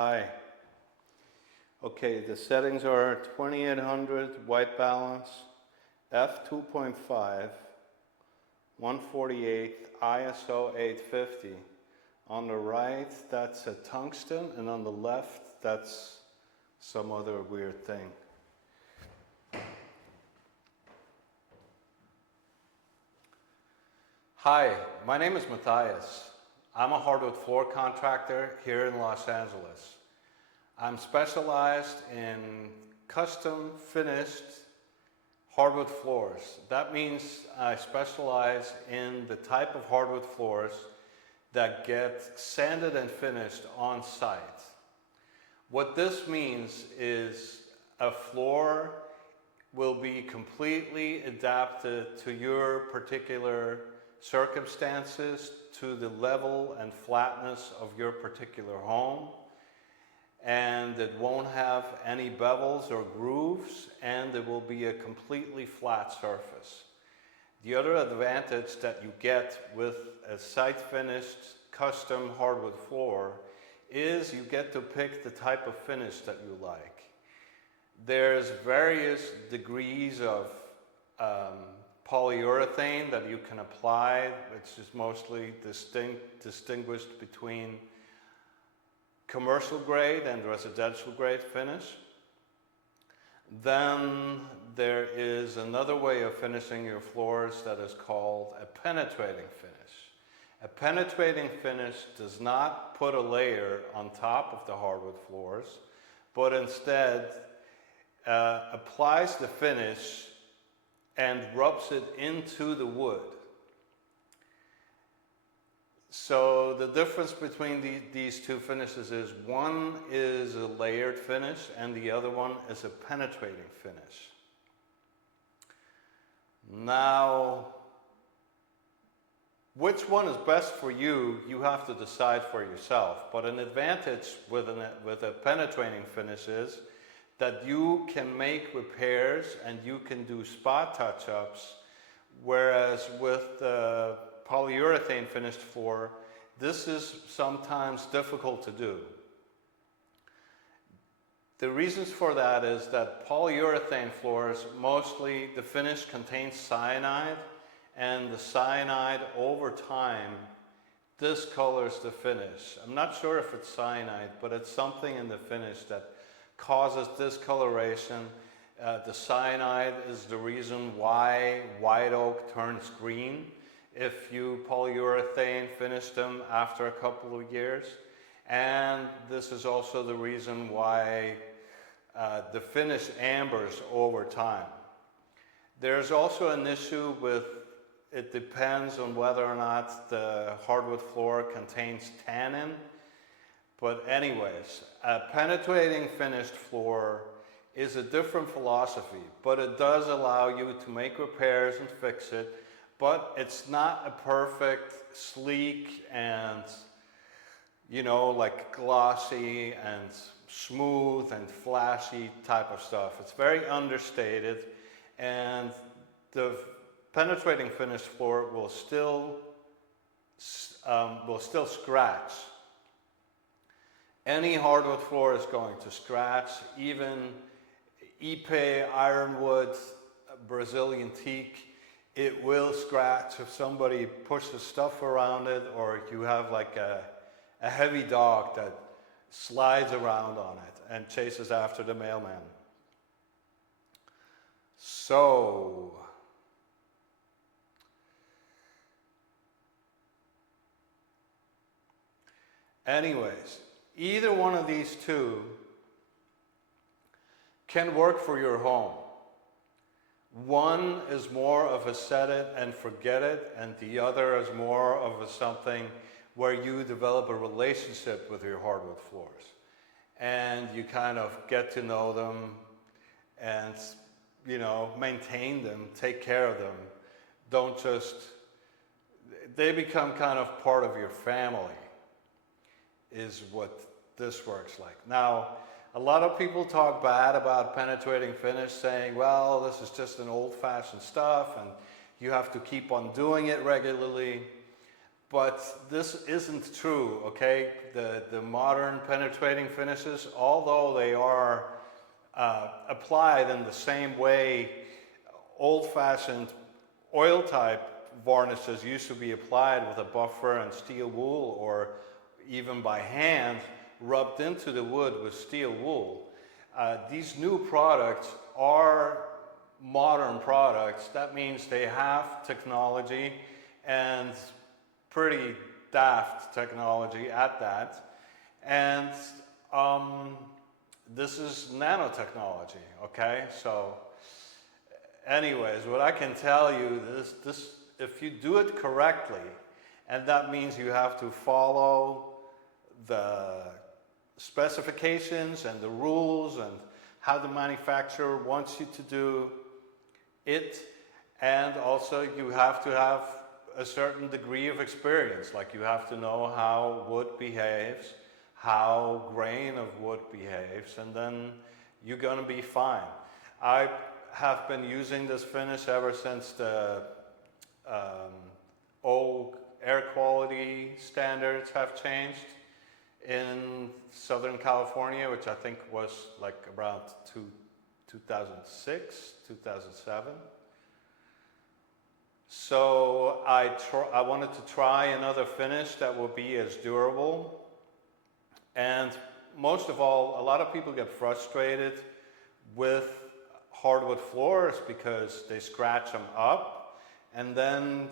Hi. Okay, the settings are 2800 white balance, f2.5, 148, ISO 850. On the right, that's a tungsten, and on the left, that's some other weird thing. Hi, my name is Matthias. I'm a hardwood floor contractor here in Los Angeles. I'm specialized in custom finished hardwood floors. That means I specialize in the type of hardwood floors that get sanded and finished on site. What this means is a floor will be completely adapted to your particular circumstances, to the level and flatness of your particular home, and it won't have any bevels or grooves, and it will be a completely flat surface. The other advantage that you get with a site-finished custom hardwood floor is you get to pick the type of finish that you like. There's various degrees of polyurethane that you can apply, which is mostly distinguished between commercial grade and residential grade finish. Then there is another way of finishing your floors that is called a penetrating finish. A penetrating finish does not put a layer on top of the hardwood floors, but instead applies the finish and rubs it into the wood. So the difference between these two finishes is one is a layered finish and the other one is a penetrating finish. Now, which one is best for you, you have to decide for yourself. But an advantage with a penetrating finish is that you can make repairs and you can do spot touch-ups, whereas with the polyurethane finished floor, this is sometimes difficult to do. The reasons for that is that polyurethane floors, mostly the finish contains cyanide, and the cyanide over time discolors the finish. I'm not sure if it's cyanide, but it's something in the finish that causes discoloration. The cyanide is the reason why white oak turns green if you polyurethane finish them after a couple of years. And this is also the reason why the finish ambers over time. There's also an issue with, it depends on whether or not the hardwood floor contains tannin. But anyways, a penetrating finished floor is a different philosophy, but it does allow you to make repairs and fix it, but it's not a perfect, sleek, and, you know, like glossy and smooth and flashy type of stuff. It's very understated, and the penetrating finished floor will still scratch. Any hardwood floor is going to scratch, even Ipe, ironwood, Brazilian teak, it will scratch if somebody pushes stuff around it, or you have like a heavy dog that slides around on it and chases after the mailman. So, anyways, either one of these two can work for your home. One is more of a set it and forget it, and the other is more of a something where you develop a relationship with your hardwood floors. And you kind of get to know them and, you know, maintain them, take care of them. Don't just, they become kind of part of your family, is what this works like. Now, a lot of people talk bad about penetrating finish, saying, well, this is just an old-fashioned stuff and you have to keep on doing it regularly. But this isn't true, okay? The modern penetrating finishes, although they are applied in the same way old-fashioned oil-type varnishes used to be applied with a buffer and steel wool, or even by hand rubbed into the wood with steel wool. These new products are modern products. That means they have technology, and pretty daft technology at that. And this is nanotechnology, okay? So anyways, what I can tell you is this, if you do it correctly, and that means you have to follow the specifications and the rules and how the manufacturer wants you to do it, and also you have to have a certain degree of experience, like you have to know how wood behaves, how grain of wood behaves, and then you're going to be fine. I have been using this finish ever since the air quality standards have changed in Southern California, which I think was like around 2006, 2007. So I wanted to try another finish that will be as durable. And most of all, a lot of people get frustrated with hardwood floors because they scratch them up, and then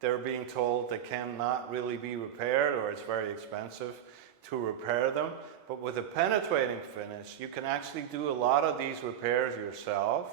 they're being told they cannot really be repaired, or it's very expensive to repair them. But with a penetrating finish, you can actually do a lot of these repairs yourself,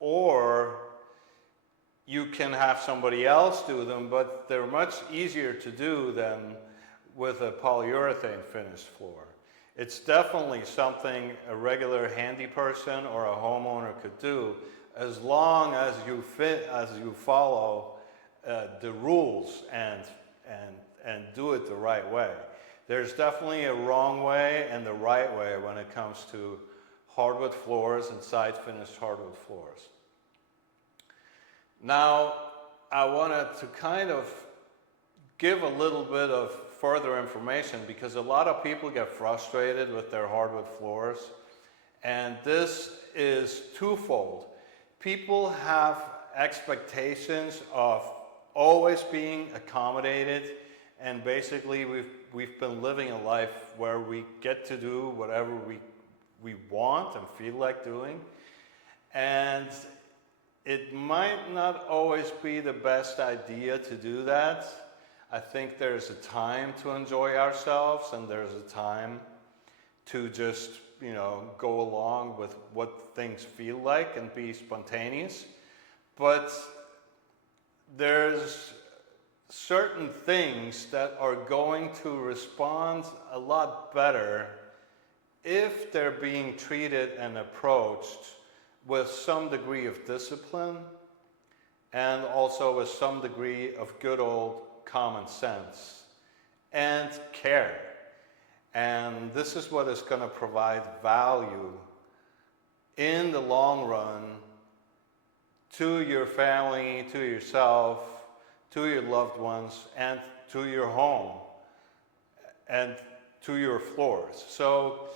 or you can have somebody else do them, but they're much easier to do than with a polyurethane finished floor. It's definitely something a regular handy person or a homeowner could do, as long as you follow the rules and do it the right way. There's definitely a wrong way and the right way when it comes to hardwood floors and side finished hardwood floors. Now, I wanted to kind of give a little bit of further information, because a lot of people get frustrated with their hardwood floors, and this is twofold. People have expectations of always being accommodated, and basically we've been living a life where we get to do whatever we want and feel like doing, and it might not always be the best idea to do that. I think there's a time to enjoy ourselves, and there's a time to just, go along with what things feel like and be spontaneous. But there's certain things that are going to respond a lot better if they're being treated and approached with some degree of discipline, and also with some degree of good old common sense and care. And this is what is going to provide value in the long run to your family, to yourself, to your loved ones, and to your home, and to your floors. So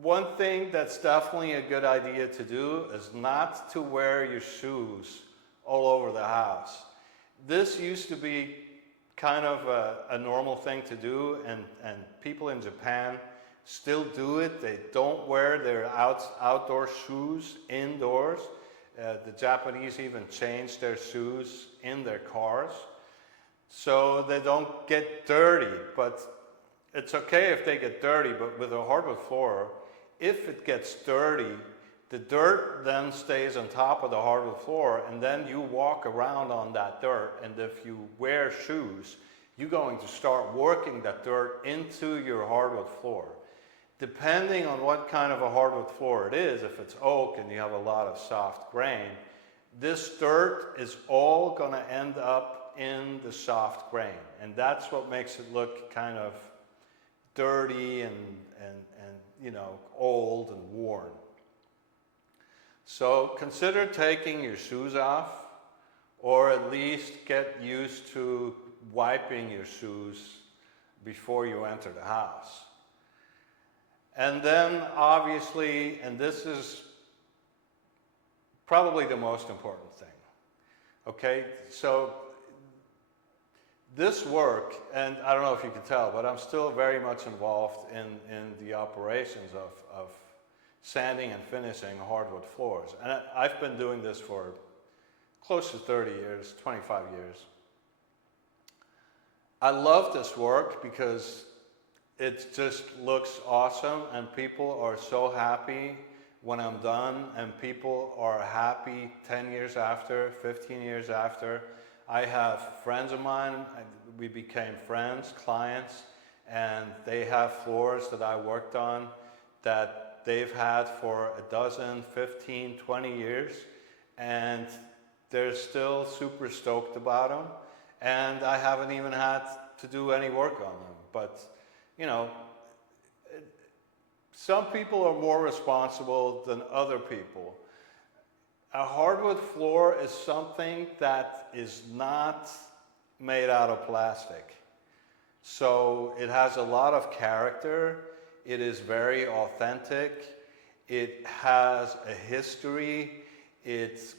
one thing that's definitely a good idea to do is not to wear your shoes all over the house. This used to be kind of a normal thing to do, and people in Japan still do it. They don't wear their outdoor shoes indoors. The Japanese even change their shoes in their cars so they don't get dirty. But it's okay if they get dirty, but with a hardwood floor, if it gets dirty, the dirt then stays on top of the hardwood floor, and then you walk around on that dirt, and if you wear shoes, you're going to start working that dirt into your hardwood floor. Depending on what kind of a hardwood floor it is, if it's oak and you have a lot of soft grain, this dirt is all going to end up in the soft grain, and that's what makes it look kind of dirty and old and worn. So consider taking your shoes off or at least get used to wiping your shoes before you enter the house. And then obviously, and this is probably the most important thing, okay? So this work, and I don't know if you can tell, but I'm still very much involved in the operations of sanding and finishing hardwood floors. And I've been doing this for close to 30 years, 25 years. I love this work because it just looks awesome, and people are so happy when I'm done, and people are happy 10 years after, 15 years after. I have friends of mine, we became friends, clients, and they have floors that I worked on that they've had for a dozen, 15, 20 years, and they're still super stoked about them, and I haven't even had to do any work on them. But, you know, some people are more responsible than other people. A hardwood floor is something that is not made out of plastic. So it has a lot of character. It is very authentic. It has a history. It's